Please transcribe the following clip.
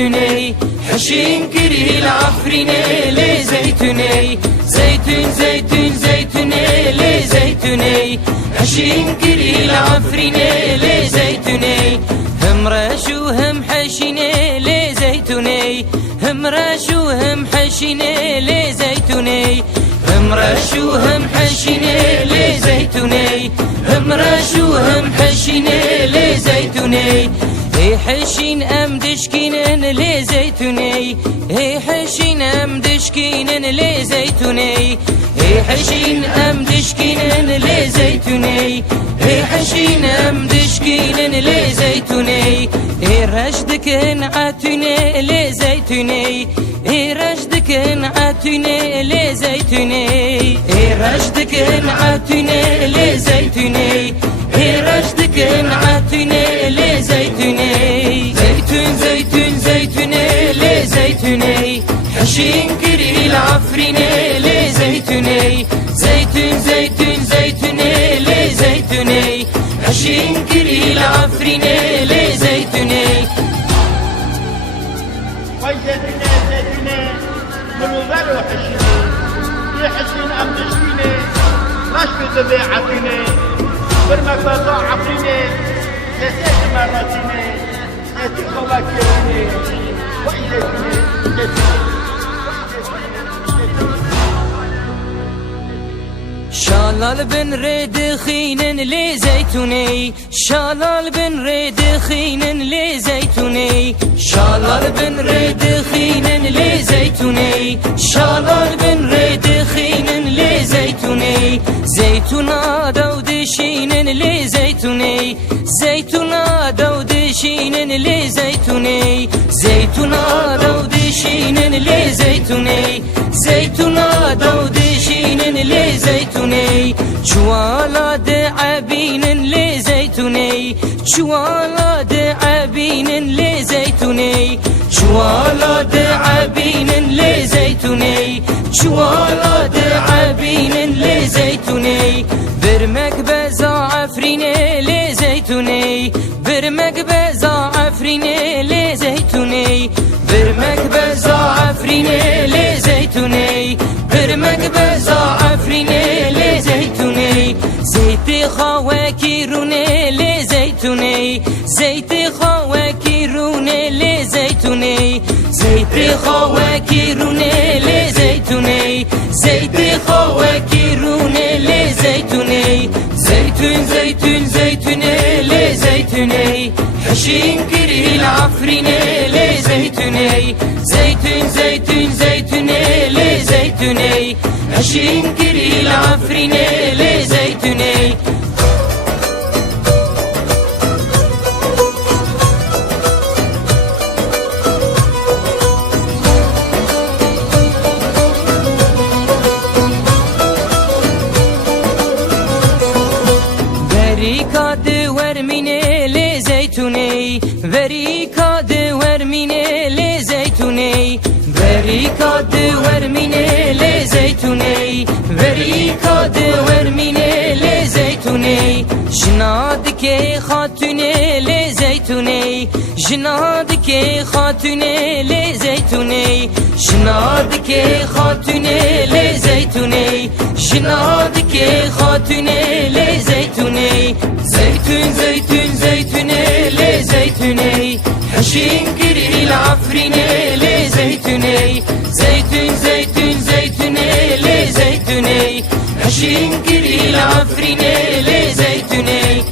زيتوني حشين كري العفريني لي زيتوني زيتون زيتون زيتوني لي زيتوني حشين كري العفريني لي زيتوني هم راشو هم حشيني لي زيتوني هم راشو هم حشيني لي زيتوني هم راشو هم حشيني لي زيتوني هم راشو هم حشيني لي زيتوني هي حشين ام دشكينن لي زيتوني هي حشين ام دشكينن لي زيتوني هي حشين ام دشكينن لي زيتوني هي حشين ام دشكينن لي زيتوني هي رشدكن عتوني لي زيتوني هي رشدكن عتوني لي زيتوني هي رشدكن عتوني لي زيتوني هي رشدكن عتوني لي زيتوني زيتون زيتون زيتوني لي زيتوني حشين كري العفريني لي زيتوني زيتون زيتون زيتوني لي زيتوني حشين كري العفريني لي زيتوني وي زيتوني زيتوني منو ذلو حشيني يا حشين ام دشكيني راش بتبي عفريني برمك بطا عفريني يسيت مراتيني يسيت خواكيرني وي زيتوني زيتوني شالال بن ريد خينن لي زيتوني شالال بن ريد خينن لي زيتوني شالال بن ريد خينن لي زيتوني شالال بن ريد خينن لي زيتوني زيتونا دود شينن لي زيتوني زيتونا دود شينن لي زيتوني زيتونا دود شينن لي زيتوني زيتونا دود شينن لي زيتوني شوالا دعبين لي زيتوني شوالا دعبين لي زيتوني شوالا دعبين لي زيتوني شوالا دعبين لي زيتوني برمك بزا عفريني لي زيتوني برمك بزا عفريني لي زيتوني برمك بزا عفريني لي زيتوني برمك بزا عفريني لي زيتوني زيت خواكي روني لي زيتوني زيت خواكي روني لي زيتوني زيت خواكي روني لي زيتوني زيت خواكي روني لي زيتوني زيتون زيتون زيتوني لي زيتوني حشين كري العفريني لي زيتوني زيتون زيتون زيتوني لي زيتوني حشين كري العفريني لي زيتوني بريكاد ورميني لي زيتوني بريكاد ورميني لي زيتوني بريكاد ورميني لي زيتوني بريكاد ورميني لي زيتوني جنادك خاتوني لي زيتوني جنادك خاتوني لي زيتوني جنادك خاتوني لي زيتوني جنادك خاتوني لي زيتوني زيتون زيتون زيتوني لي زيتوني حشين كري العفريني لي زيتوني زيتون زيتون زيتوني لي زيتوني حشين كري العفريني لي زيتوني